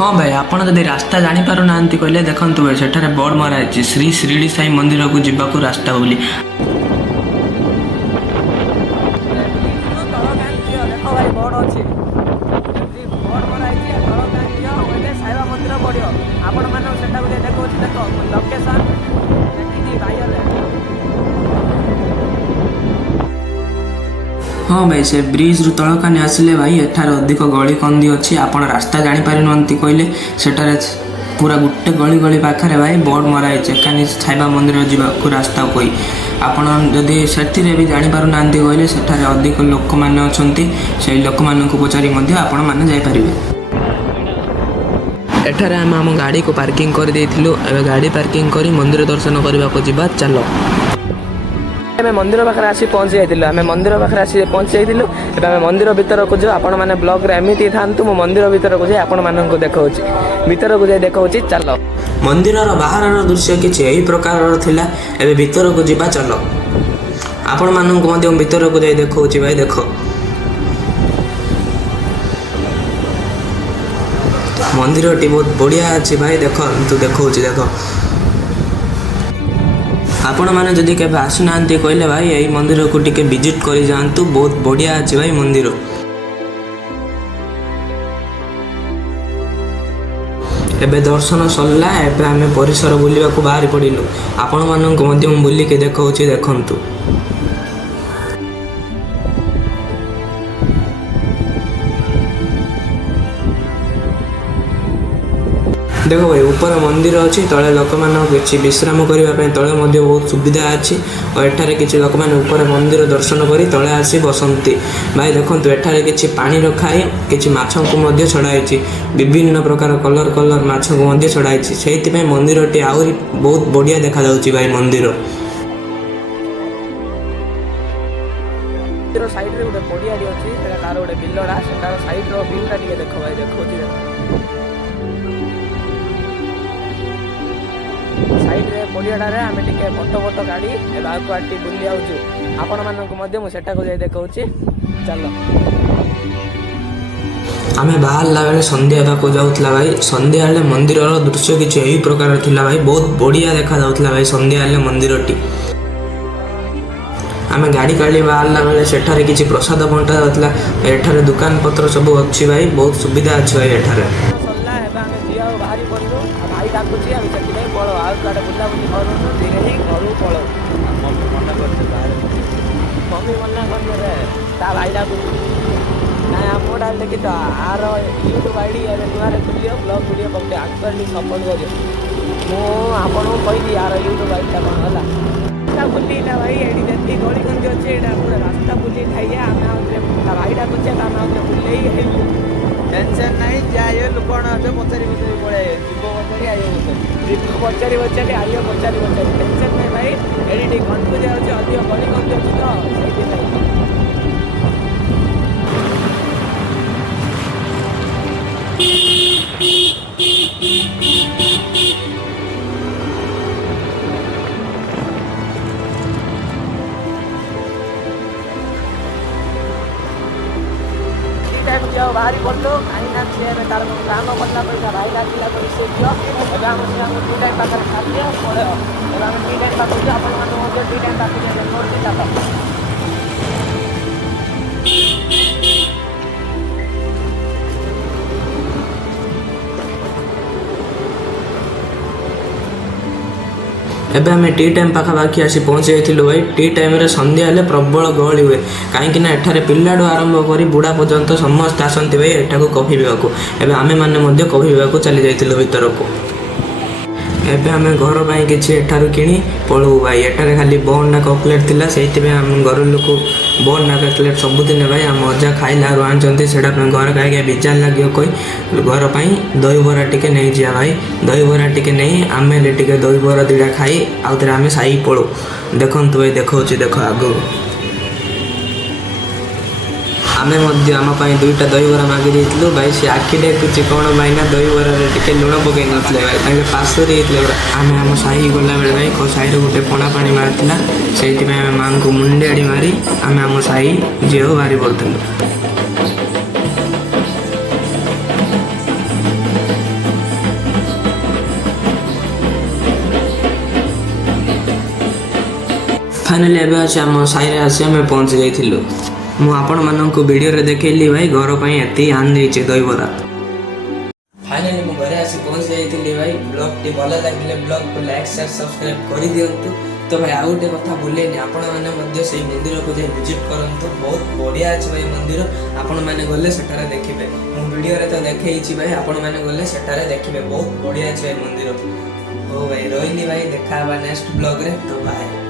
हाँ भाई आपण जदि रास्ता जापर ना कहले देखु भाई सेठारे बोर्ड मराई श्री शिरडी साई मंदिर को जीवा रास्ता बोली। हाँ भाई से ब्रिज रु तलकानी आसिले भाई एठार अधिक गली कंदी अच्छी आपण रास्ता जापर कहले सेठारे पूरा गोटे गली गली पाखे भाई बोर्ड मराई एकानी साईबा मंदिर जावाक रास्ता कोई आपण जदि से भी जापर ना कहले सेठारे अधिक लोक मैंने अच्छा से लोक मान पचारि आपण मैंने जापर। एठारे आम आम गाड़ी को पार्किंग कर देइथिलु एबे गाड़ी पार्किंग करी मंदिर दर्शन करबा को जिबा चलो। आम मंदिर पाखे आसी पहुँची जाइलु आम मंदिर पाखे आसी पहुँची जाइलु एबे आम मंदिर भीतर को जो आपण माने ब्लॉग रे एमिति थांतु मो मंदिर भीतर को जे आपण मानन को देखाउची भीतर को जे देखाउची चलो। मंदिर रो बाहर रो दृश्य किछि एही प्रकार रो थिला एबे भीतर को जिबा चलो आपण मानन को मध्य भीतर को जे देखाउची भाई देखो मंदिर टी बहुत बढ़िया अच्छी भाई देखो तू देखो देखो आपण मैंने जदि के आसुना कहले भाई यही मंदिर को टिके विजिट कर जातु बहुत बढ़िया अच्छे भाई मंदिर। एबे दर्शन सरला एबे आमे परिसर बुलिबा को बाहर पड़िलु आपण मानन को मध्य बुली के देखौछि देखंतु देखो भाई ऊपर मंदिर अच्छी तले लोक मान कि विश्राम करने तले बहुत सुविधा अच्छी और एठारे किसी लोक मैंने ऊपर मंदिर दर्शन कर तले आसी बसंती भाई देखो एठारे किसी पानी रखाई किसी माछ को छड़ाई विभिन्न प्रकार कलर कलर माछ को छड़ाई से मंदिर टी आहरी बहुत बढ़िया देखा जाउची भाई मंदिर साइड रे गोटे पड़ियाडी अछि सेटा तार गोटे बिलडा सेटा साइड रो व्यूटा टिके देखो भाई देखोची साइड रे पड़ियाडा रे आमे टिके फोटो फोटो गाड़ी ए बाकु आटी बुली आउछु आपण मानन को मध्य मु सेटा को जाय देखौची चलो। आमे बाहर लागले संध्या बाकु जाउतला भाई संध्या आले मंदिर रो दृश्य किछ एही प्रकार थिला भाई बहुत बढ़िया देखा जाउतला भाई संध्या आले मंदिर टी आमे गाड़ी काली बाहर लागले सेठारे किछ प्रसाद बंटा जाउतला एठारे दुकान पत्र सब अछि भाई बहुत सुविधा अछि भाई एठारे सल्ला हेबा आमे जिया बाहरी पड़लु भाई डाकुची आमे सेठी नै पळो आ काडे बुला बुली करू धीरे ही घरु पळो मम्मी मना करते बाहर मम्मी मना करते रे ता भाई डाकु ना मोडा देखि त आर यूट्यूब आईडी ए नुआरे खुलियो ब्लॉग वीडियो पके आक्चुअली सपोर्ट करियो मो आपन कहि यार यूट्यूब आईडी ता कोन होला ता बुली ना भाई एडी जति गली गंज अछि एडा पूरा रास्ता बुली खाइया आमे आउते ता भाई डाकु जे काम आउते बुली हेलु टेंशन नहीं जायो लोकण अछे पचारि पचारि पळे जीव पचारि आयो पचारि पचारि आयो पचारि पचारि टेंशन नहीं भाई एडी कंफ्यूज अछि अधिक गली गंज अछि तो सेति नहीं जाओ बाहरी पड़लो आईना से तार काम करला पैसा भाई लागिला कर से दियो एबे हम टी टाइम पाकर खाते पड़े एबे हम टी टाइम पाकर अपन मन टी टाइम पाकर नोट देता एबे हमें टी टाइम पाखापाखि आसी पहुँची जाइलु भाई टी टाइम रे संध्या हेले प्रबल गहली हुए कहीं एठारे पिलाडू आरंभ कर बुढ़ा पर्यंत समस्त आसती भाई एठाकू कॉफी पीवाकू एबे आमे माने कॉफी पीवाकू चली जाइलु भीतर को एबे आमे घर पाई किछि एठारु किनी पळू भाई एठारे खाली बोंडा चॉकलेट थिला सेति में हम घर लोक बोंडा चॉकलेट सबुदिन भाई हम मजा खाइला आनचंती सेटा घर खाइके बिचार लागियो कोई घर पाई दही बरा टिके नहीं जिया भाई दही बरा टिके नहीं आमे ले टिके दही बरा दिडा खाई आउतरे आमे साई पळू देखंतु भाई देखौची देखो आगो आमे मध्य आम दुईटा दहीबरा मागी देइथिलु भाई से आखि देखुची कौन भाईना दहीबरा टिके लुण पकई नथिले भाई ताके पासरी हेतले आमे आम साई गला बेले भाई को साई रे गोटे पणा पानी मारथिला सेति में आमे मां को मुंडेडी मारी आमे आम साई जेओ बारी पड़थिलु। फाइनाली एबे आसी आम साइरे आसी आम पहुँच जाइलु मु आपण मानकु वीडियो रे देखैली भाई घर पई एति आन देइचे दहीबरा। फाइनाली मु घरे आसी पहुँच जाइली भाई। ब्लॉग टी भल लागिले ब्लॉग को लाइक शेयर सब्सक्राइब कर दियंतु। तो भाई आउ गोटे कथा भूलेनी आपण मैंने मध्य से मंदिर को जाई विजिट करंतु बहुत बढ़िया अछि भाई मंदिर। आपण मैंने गले सेठारे देखिबे मु वीडियो रे तो देखैछि भाई आपण मैंने गले सेठारे देखिबे बहुत बढ़िया अछि भाई मंदिर। ओ भाई रोइली भाई देखा नेक्स्ट ब्लॉग रे तो बाय।